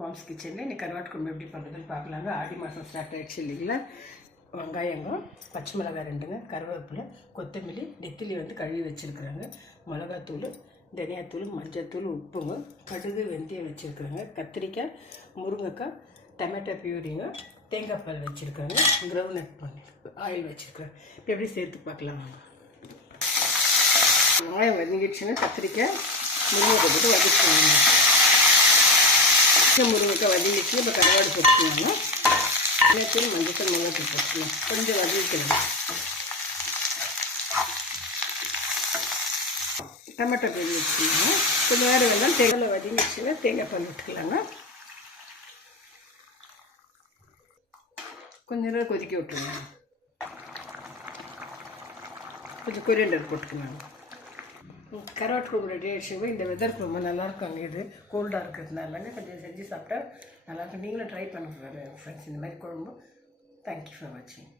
Moms கிச்சனில் இன்றைக்கி கருவாட்டு குழம்பு எப்படி பண்ணுறதுன்னு பார்க்கலாங்க. ஆடி மாதம் ஸ்டார்ட் ஆகிடுச்சு இல்லைங்களா. வெங்காயங்க, பச்சை மிளகாய் 2ங்க, கருவேப்பிலை, கொத்தமல்லி, நெத்திலி கழுவி வச்சுருக்குறாங்க, மிளகாத்தூள், தனியாத்தூள், மஞ்சத்தூள், உப்புங்க, கடுகு, வெந்தயம் வச்சுருக்குறாங்க, கத்திரிக்காய், முருங்கைக்காய், டொமேட்டோ பியூரிங்க, தேங்காய் பால் வச்சுருக்காங்க, கிரவுண்ட் பண்ணி ஆயில் வச்சுருக்காங்க. இப்போ எப்படி சேர்த்து பார்க்கலாம். வெங்காயம் வதங்கிடுச்சுன்னா கத்திரிக்காய், முருங்கைக்காய் போட்டு வதக்கிக்கோங்க. முருங்கைக்காய் வதங்கிடுச்சு. இப்போ கருவாடு போட்டுக்கலாங்க. தூள், மஞ்சத்தூள், மிளகாத்தூள் போட்டுக்கலாம். கொஞ்சம் வதக்கிக்கலாம். டொமேட்டோ பியூரி வச்சுக்கலாங்க. கொஞ்சம் நேரம் வெள்ளம் தேங்காய் வதங்கிடுச்சுன்னா தேங்காய் பால் விட்டுக்கலாங்க. கொஞ்ச நேரம் கொதிக்க விட்டுருங்க. கொஞ்சம் கொரியண்டர் போட்டுக்கலாங்க. கருவாட்டு குழம்பு ரெடி ஆகிடுச்சுங்க. இந்த வெதருக்கு ரொம்ப நல்லாயிருக்கும். இது கோல்டாக இருக்கிறதுனாலங்க கொஞ்சம் செஞ்சு சாப்பிட்டா நல்லாயிருக்கும். நீங்களும் ட்ரை பண்ணுங்க ஃப்ரெண்ட்ஸ் இந்த மாதிரி குழம்பு. தேங்க்யூ ஃபார் வாட்சிங்.